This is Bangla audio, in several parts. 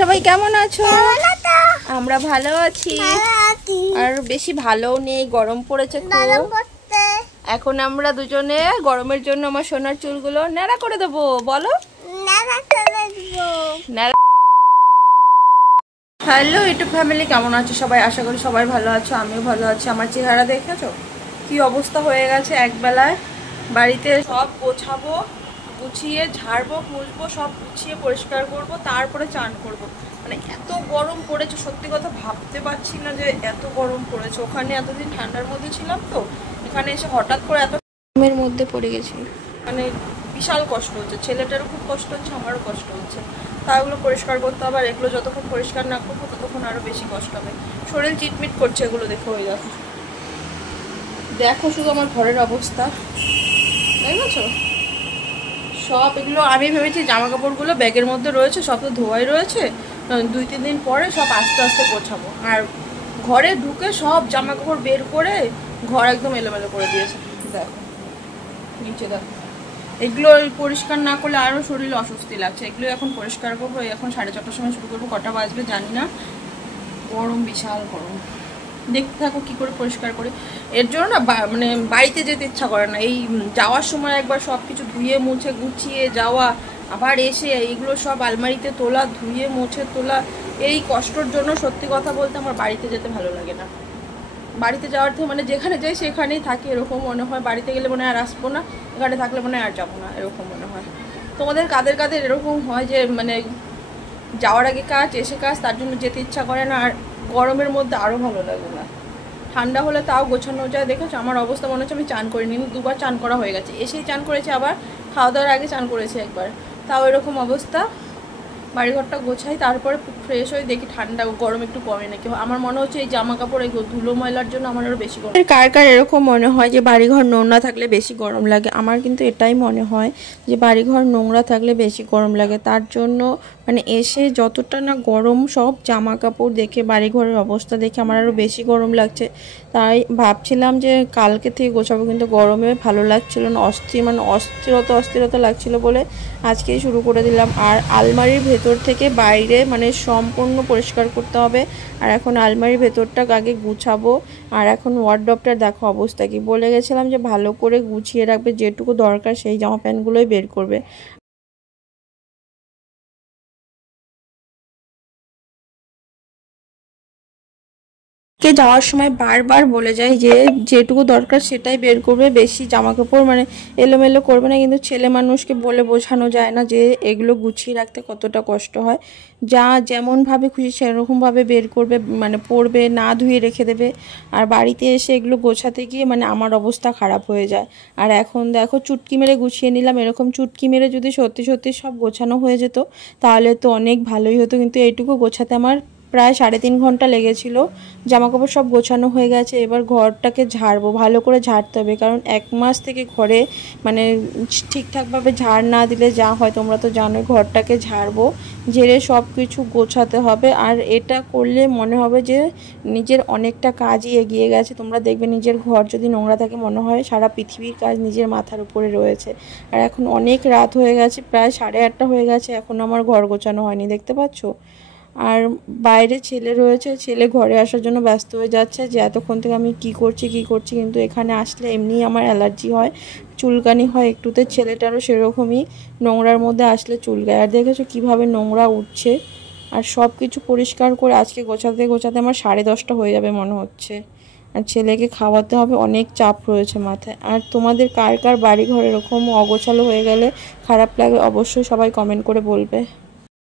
সবাই কেমন আছো? আমরা ভালো আছি, আর বেশি ভালো নেই, গরম পড়েছে খুব। এখন আমরা দুজনে গরমের জন্য আমার সোনার চুলগুলো ন্যাড়া করে দেবো। বলো হ্যালো ইউটিউব ফ্যামিলি, কেমন আছো সবাই? আশা করি সবাই ভালো আছো, আমিও ভালো আছি। আমার চেহারা দেখেছো কি অবস্থা হয়ে গেছে? একবেলায় বাড়িতে সব গোছাবো, গুছিয়ে ঝাড়বো, মুছবো, সব গুছিয়ে পরিষ্কার করব, তারপরে চান করব। মানে এত গরম পড়েছে, সত্যি কথা ভাবতে পারছি না যে এত গরম পড়েছে। ওখানে এতদিন ঠান্ডার মধ্যে ছিলাম, তো এখানে এসে হঠাৎ করে এত গরমের মধ্যে পড়ে গেছি। মানে বিশাল কষ্ট হচ্ছে, ছেলেটারও খুব কষ্ট হচ্ছে, আমারও কষ্ট হচ্ছে। তা ওগুলো পরিষ্কার করতে হবে, আর এগুলো যতক্ষণ পরিষ্কার না করবো ততক্ষণ আরও বেশি কষ্ট হবে। শরীর চিটমিট করছে এগুলো দেখে। হয়ে গেছে, দেখো শুধু আমার ঘরের অবস্থা, দেখেছো? সব এগুলো আমি ভেবেছি জামা কাপড়গুলো ব্যাগের মধ্যে রয়েছে, সব তো ধোয়াই রয়েছে, 2-3 দিন পরে সব আস্তে আস্তে গোছাবো। আর ঘরে ঢুকে সব জামা কাপড় বের করে ঘর একদম এলোমেলো করে দিয়েছে। দেখো নিচে, দেখো এগুলো পরিষ্কার না করলে আরও শরীর অস্বস্তি লাগছে। এগুলো এখন পরিষ্কার করবো, এখন 4:30টার সময় শুরু করবো, কটা বাজবে জানি না। গরম, বিশাল গরম। দেখতে থাকো কি করে পরিষ্কার করে। এর জন্য না মানে বাড়িতে যেতে ইচ্ছা করে না। এই যাওয়ার সময় একবার সব কিছু ধুয়ে মুছে গুছিয়ে যাওয়া, আবার এসে এইগুলো সব আলমারিতে তোলা, ধুয়ে মুছে তোলা, এই কষ্টর জন্য সত্যি কথা বলতে আমার বাড়িতে যেতে ভালো লাগে না। বাড়িতে যাওয়ার থেকে মানে যেখানে যাই সেখানেই থাকি, এরকম মনে হয়। বাড়িতে গেলে মনে হয় আর আসবো না, এখানে থাকলে মনে হয় আর যাবো না, এরকম মনে হয়। তোমাদের কাদের কাদের এরকম হয় যে মানে যাওয়ার আগে কাজ, এসে কাজ, তার জন্য যেতে ইচ্ছা করে না? আর গরমের মধ্যে আরও ভালো লাগে না। ঠান্ডা হলে তাও গোছানো যায়। দেখেছো আমার অবস্থা, মনে হচ্ছে আমি চান করিনি, 2বার চান করা হয়ে গেছে। এসেই চান করেছি, আবার খাওয়া দাওয়ার আগে চান করেছি একবার, তাও এরকম অবস্থা। বাড়িঘরটা গোছাই, তারপরে ফ্রেশ হয়ে দেখি ঠান্ডা গরম একটু কমে নাকি। আমার মনে হচ্ছে এই জামা কাপড় এই ধুলো ময়লার জন্য আমার আরও বেশি গরম। কার কার এরকম মনে হয় যে বাড়িঘর নোংরা থাকলে বেশি গরম লাগে? আমার কিন্তু এটাই মনে হয় যে বাড়িঘর নোংরা থাকলে বেশি গরম লাগে। তার জন্য মানে এসে যতটা না গরম, সব জামা কাপড় দেখে, বাড়িঘরের অবস্থা দেখে আমার আরও বেশি গরম লাগছে। তাই ভাবছিলাম যে কালকে থেকে গোছাবো, কিন্তু গরমে ভালো লাগছিল না, অস্থিরতা লাগছিল বলে আজকেই শুরু করে দিলাম। আর আলমারির ভেতর থেকে বাইরে মানে সম্পূর্ণ পরিষ্কার করতে হবে। আর এখন আলমারির ভেতরটা আগে গুছাবো। আর এখন ওয়ার্ডরোবটার দেখো অবস্থা কি। বলে গেছিলাম যে ভালো করে গুছিয়ে রাখবে, যেটুকু দরকার সেই জামা প্যান্টগুলোই বের করবে। কে যাওয়ার সময় বারবার বলে যায় যে যেটুকু দরকার সেটাই বের করবে, বেশি জামা কাপড় মানে এলোমেলো করবে না। কিন্তু ছেলে মানুষকে বলে বোঝানো যায় না যে এগুলো গুছিয়ে রাখতে কতটা কষ্ট হয়। যা যেমনভাবে খুশি সেরকমভাবে বের করবে, মানে পরবে, না ধুয়ে রেখে দেবে। আর বাড়িতে এসে এগুলো গোছাতে গিয়ে মানে আমার অবস্থা খারাপ হয়ে যায়। আর এখন দেখো চুটকি মেরে গুছিয়ে নিলাম। এরকম চুটকি মেরে যদি সত্যি সত্যি সব গোছানো হয়ে যেত তাহলে তো অনেক ভালোই হতো। কিন্তু এইটুকু গোছাতে আমার প্রায় 3.5 ঘন্টা লেগেছিল। জামাকাপড় সব গোছানো হয়ে গেছে, এবার ঘরটাকে ঝাড়বো, ভালো করে ঝাড়তে হবে। কারণ 1 মাস থেকে ঘরে মানে ঠিকঠাকভাবে ঝাড় না দিলে যা হয় তোমরা তো জানোই। ঘরটাকে ঝাড়বো, ঝেড়ে সব কিছু গোছাতে হবে। আর এটা করলে মনে হবে যে নিজের অনেকটা কাজই এগিয়ে গেছে। তোমরা দেখবে নিজের ঘর যদি নোংরা থাকে মনে হয় সারা পৃথিবীর কাজ নিজের মাথার উপরে রয়েছে। আর এখন অনেক রাত হয়ে গেছে, প্রায় 8:30 হয়ে গেছে, এখন আমার ঘর গোছানো হয়নি, দেখতে পাচ্ছ? আর বাইরে ছেলে রয়েছে, ছেলে ঘরে আসার জন্য ব্যস্ত হয়ে যাচ্ছে যে এতক্ষণ থেকে আমি কি করছি। কিন্তু এখানে আসলে এমনিই আমার অ্যালার্জি হয়, চুলকানি হয় একটুতে। ছেলেটারও সেরকমই, নোংরার মধ্যে আসলে চুলকায়। আর দেখেছো কীভাবে নোংরা উঠছে। আর সব কিছু পরিষ্কার করে আজকে গোছাতে গোছাতে আমার 10:30 হয়ে যাবে মনে হচ্ছে। আর ছেলেকে খাওয়াতে হবে, অনেক চাপ রয়েছে মাথায়। আর তোমাদের কার কার বাড়িঘর এরকম অগোছালো হয়ে গেলে খারাপ লাগে অবশ্যই সবাই কমেন্ট করে বলবে।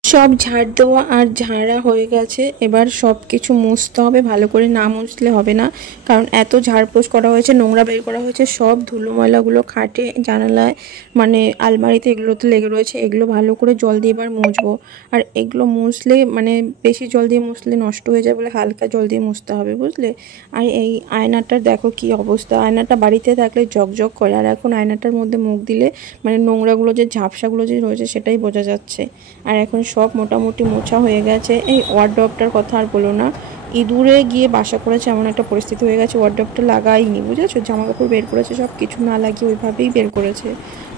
সব ঝাড় দেওয়া আর ঝাড়া হয়ে গেছে, এবার সব কিছু মুছতে হবে। ভালো করে না মুছলে হবে না, কারণ এত ঝাড়পোছ করা হয়েছে, নোংরা বের করা হয়েছে। সব ধুলো ময়লাগুলো খাটে, জানালায়, মানে আলমারিতে এগুলোতে লেগে রয়েছে। এগুলো ভালো করে জল দিয়ে এবার মুছবো। আর এগুলো মুছলে মানে বেশি জল দিয়ে মুছলে নষ্ট হয়ে যায় বলে হালকা জল দিয়ে মুছতে হবে, বুঝলে? আর এই আয়নাটার দেখো কি অবস্থা। আয়নাটা বাড়িতে থাকলে জকজক করে, আর এখন আয়নাটার মধ্যে মুখ দিলে মানে নোংরাগুলো যে ঝাপসাগুলো যে রয়েছে সেটাই বোঝা যাচ্ছে। আর এখন সব মোটামুটি মোছা হয়ে গেছে। এই ওয়ার্ডরোবটার কথা আর বলো না, ইঁদুরে গিয়ে বাসা করেছে এমন একটা পরিস্থিতি হয়ে গেছে। ওয়ার্ডরোবটা লাগাইনি, বুঝেছো? জামা কাপড় বের করেছে, সব কিছু না লাগিয়ে ওইভাবেই বের করেছে।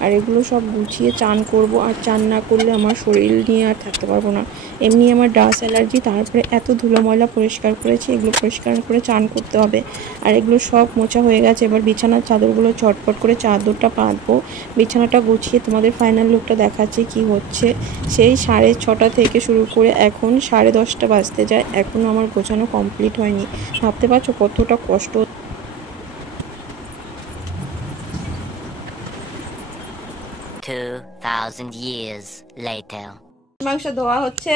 আর এগুলো সব গুছিয়ে চান করব। আর চান না করলে আমার শরীর নিয়ে আর থাকতে পারবো না। এমনি আমার ডাস্ট অ্যালার্জি, তারপরে এত ধুলো ময়লা পরিষ্কার করেছি, এগুলো পরিষ্কার করে চান করতে হবে। আর এগুলো সব মোছা হয়ে গেছে। এবার বিছানার চাদরগুলো চটপট করে চাদরটা পাতবো, বিছানাটা গুছিয়ে তোমাদের ফাইনাল লুকটা দেখাচ্ছি কি হচ্ছে। সেই 6:30 থেকে শুরু করে এখন 10:30 বাজতে যায়, এখনও আমার গোছানো কমপ্লিট হয়নি। ভাবতে পারছো কতটা কষ্ট। 2000 years later. মাংস ধোয়া হচ্ছে,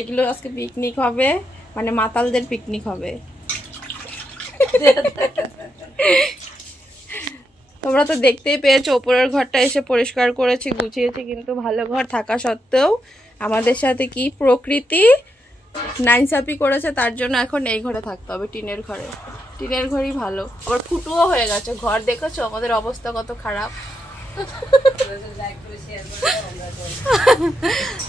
এগুলো আজকে পিকনিক হবে, মানে মাতালদের পিকনিক হবে। তোমরা তো দেখতেই পেয়েছো উপরের ঘরটা এসে পরিষ্কার করেছি, গুছিয়েছি, কিন্তু ভালো ঘর থাকা সত্ত্বেও আমাদের সাথে কি প্রকৃতি নাইনসাপি করেছে, তার জন্য এখন এই ঘরে থাকতে হবে, টিনের ঘরে। টিনের ঘরই ভালো। আবার ফুটোও হয়ে গেছে ঘর, দেখেছো আমাদের অবস্থা কত খারাপ।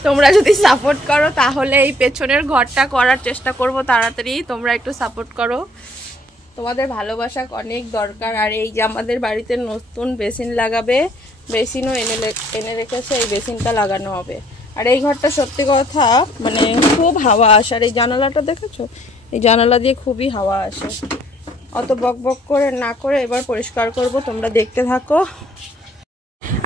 তোমরা যদি সাপোর্ট করো তাহলে এই পেছনের ঘরটা করার চেষ্টা করব তাড়াতাড়ি। তোমরা একটু সাপোর্ট করো, তোমাদের ভালোবাসা অনেক দরকার। আর এই যে আমাদের বাড়িতে নতুন বেসিন লাগাবে, বেসিনও এনে রেখেছে, এই বেসিনটা লাগানো হবে। আর এই ঘরটা সত্যি কথা মানে খুব হাওয়া আসে। আর এই জানালাটা দেখেছো, এই জানালা দিয়ে খুবই হাওয়া আসে। অত বক বক করে না করে এবার পরিষ্কার করব, তোমরা দেখতে থাকো।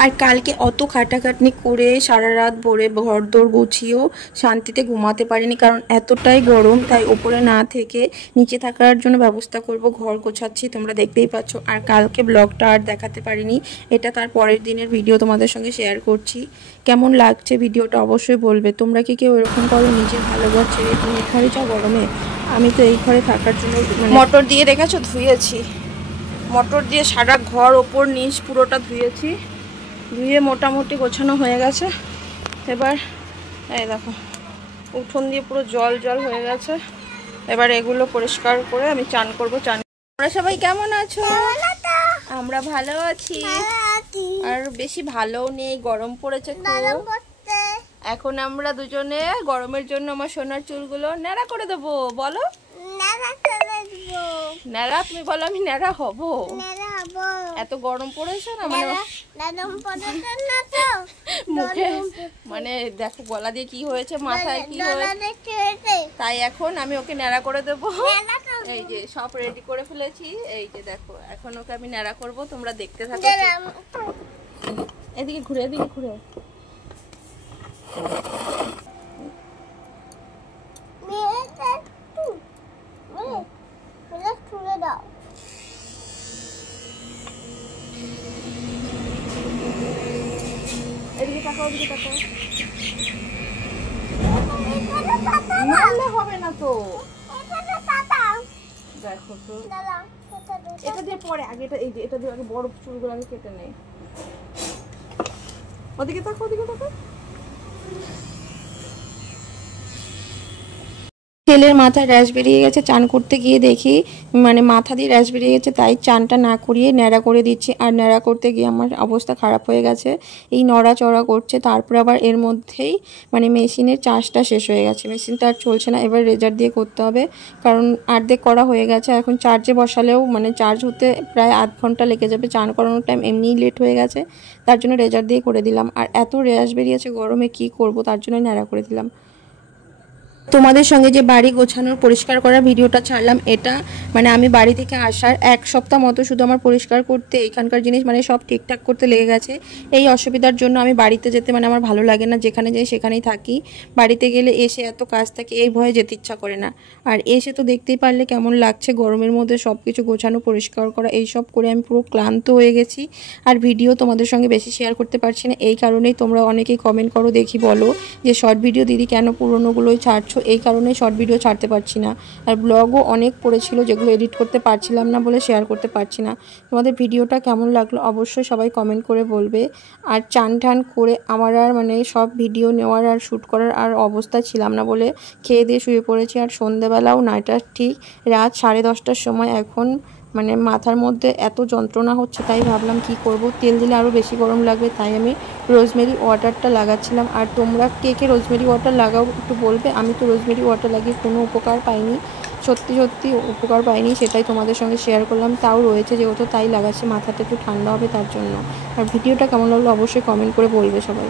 আর কালকে অত খাটাখাটনি করে সারা রাত ভরে ঘরদোর গুছিয়েও শান্তিতে ঘুমাতে পারিনি, কারণ এতটাই গরম। তাই ওপরে না থেকে নিচে থাকার জন্য ব্যবস্থা করব, ঘর গোছাচ্ছি, তোমরা দেখতেই পাচ্ছ। আর কালকে ব্লগটা আর দেখাতে পারিনি, এটা তার পরের দিনের ভিডিও তোমাদের সঙ্গে শেয়ার করছি। কেমন লাগছে ভিডিওটা অবশ্যই বলবে। তোমরা কি কেউ এরকম করো, নিজের ভালো ঘর ছেড়ে তুমি ঘরে যাও গরমে? আমি তো এই ঘরে থাকার জন্য মোটর দিয়ে দেখেছো ধুয়েছি, মোটর দিয়ে সারা ঘর ওপর নিচ পুরোটা ধুয়েছি, ধুয়ে মোটামুটি গোছানো হয়ে গেছে। এবার এই দেখো উঠোন দিয়ে পুরো জল জল হয়ে গেছে। এবার এগুলো পরিষ্কার করে আমি চান করব। চান তোমরা সবাই কেমন আছো? আমরা ভালো আছি, আর বেশি ভালোও নেই, গরম পড়েছে খুব। এখন আমরা দুজনে গরমের জন্য আমার সোনার চুলগুলো ন্যাড়া করে দেবো। বলো ন্যাড়া, তুমি বলো আমি ন্যাড়া হব। এত গরম পড়েছে না, মুখে মানে দেখো গলা দিয়ে কি হয়েছে, মাথায় কি হয়েছে, তাই এখন আমি ওকে ন্যাড়া করে দেবো। এই যে সব রেডি করে ফেলেছি, এই যে দেখো এখন ওকে আমি ন্যাড়া করব, তোমরা দেখতে থাকো। এদিকে ঘুরে, এদিকে ঘুরে। এদিকে তাকাও, ওদিকে তাকাও। মারলে হবে না তো, দেখো তো এটা দিয়ে পরে আগে এটা দিয়ে আগে বড় চুলগুলো আগে কেটে নেই। ওদিকে তাকাও, ওদিকে তাকাও। ছেলের মাথায় র্যাশ বেরিয়ে গেছে, চান করতে গিয়ে দেখি মানে মাথা দিয়ে র্যাশ বেরিয়ে গেছে, তাই চানটা না করিয়ে ন্যাড়া করে দিচ্ছি। আর ন্যাড়া করতে গিয়ে আমার অবস্থা খারাপ হয়ে গেছে, এই নড়াচড়া করছে। তারপরে আবার এর মধ্যেই মানে মেশিনের চার্জটা শেষ হয়ে গেছে, মেশিনটা আর চলছে না। এবার রেজার দিয়ে করতে হবে, কারণ অর্ধেক করা হয়ে গেছে। এখন চার্জে বসালেও মানে চার্জ হতে প্রায় আধ ঘন্টা লেগে যাবে, চান করানোর টাইম এমনিই লেট হয়ে গেছে, তার জন্য রেজার দিয়ে করে দিলাম। আর এত র্যাশ বেরিয়েছে গরমে কি করব, তার জন্য ন্যাড়া করে দিলাম। তোমাদের সঙ্গে যে বাড়ি গোছানোর পরিষ্কার করার ভিডিওটা ছাড়লাম, এটা মানে আমি বাড়ি থেকে আসার 1 সপ্তাহ মতো শুধু আমার পরিষ্কার করতে, এখানকার জিনিস মানে সব ঠিকঠাক করতে লেগে গেছে। এই অসুবিধার জন্য আমি বাড়িতে যেতে মানে আমার ভালো লাগে না, যেখানে যাই সেখানেই থাকি। বাড়িতে গেলে এসে এত কাজ থাকে, এই ভয়ে যেতে ইচ্ছা করে না। আর এসে তো দেখতেই পারলে কেমন লাগছে গরমের মধ্যে সব কিছু গোছানো পরিষ্কার করা, এই সব করে আমি পুরো ক্লান্ত হয়ে গেছি। আর ভিডিও তোমাদের সঙ্গে বেশি শেয়ার করতে পারছি না, এই কারণেই তোমরা অনেকেই কমেন্ট করো, দেখি বলো যে শর্ট ভিডিও দিদি কেন পুরোনোগুলোই ছাড়ছো, এই কারণে শর্ট ভিডিও ছাড়তে পারছি না। আর ব্লগও অনেক পড়েছিল যেগুলো এডিট করতে পারছিলাম না বলে শেয়ার করতে পারছি না। তোমাদের ভিডিওটা কেমন লাগলো অবশ্যই সবাই কমেন্ট করে বলবে। আর চান টান করে আমার আর মানে সব ভিডিও নেওয়ার আর শ্যুট করার আর অবস্থা ছিলাম না বলে খেয়ে দিয়ে শুয়ে পড়েছি। আর সন্ধ্যেবেলাও নয়টা ঠিক রাত 10:30টার সময় এখন মানে মাথার মধ্যে এত যন্ত্রণা হচ্ছে, তাই ভাবলাম কি করব, তেল দিলে আরও বেশি গরম লাগবে, তাই আমি রোজমেরি ওয়াটারটা লাগাচ্ছিলাম। আর তোমরা কে কে রোজমেরি ওয়াটার লাগাও একটু বলবে। আমি তো রোজমেরি ওয়াটার লাগিয়ে কোনো উপকার পাইনি, সত্যি সত্যি উপকার পাইনি, সেটাই তোমাদের সঙ্গে শেয়ার করলাম। তাও রয়েছে যেহেতু, তাই লাগাচ্ছি, মাথাটা একটু ঠান্ডা হবে তার জন্য। আর ভিডিওটা কেমন লাগলো অবশ্যই কমেন্ট করে বলবে সবাই।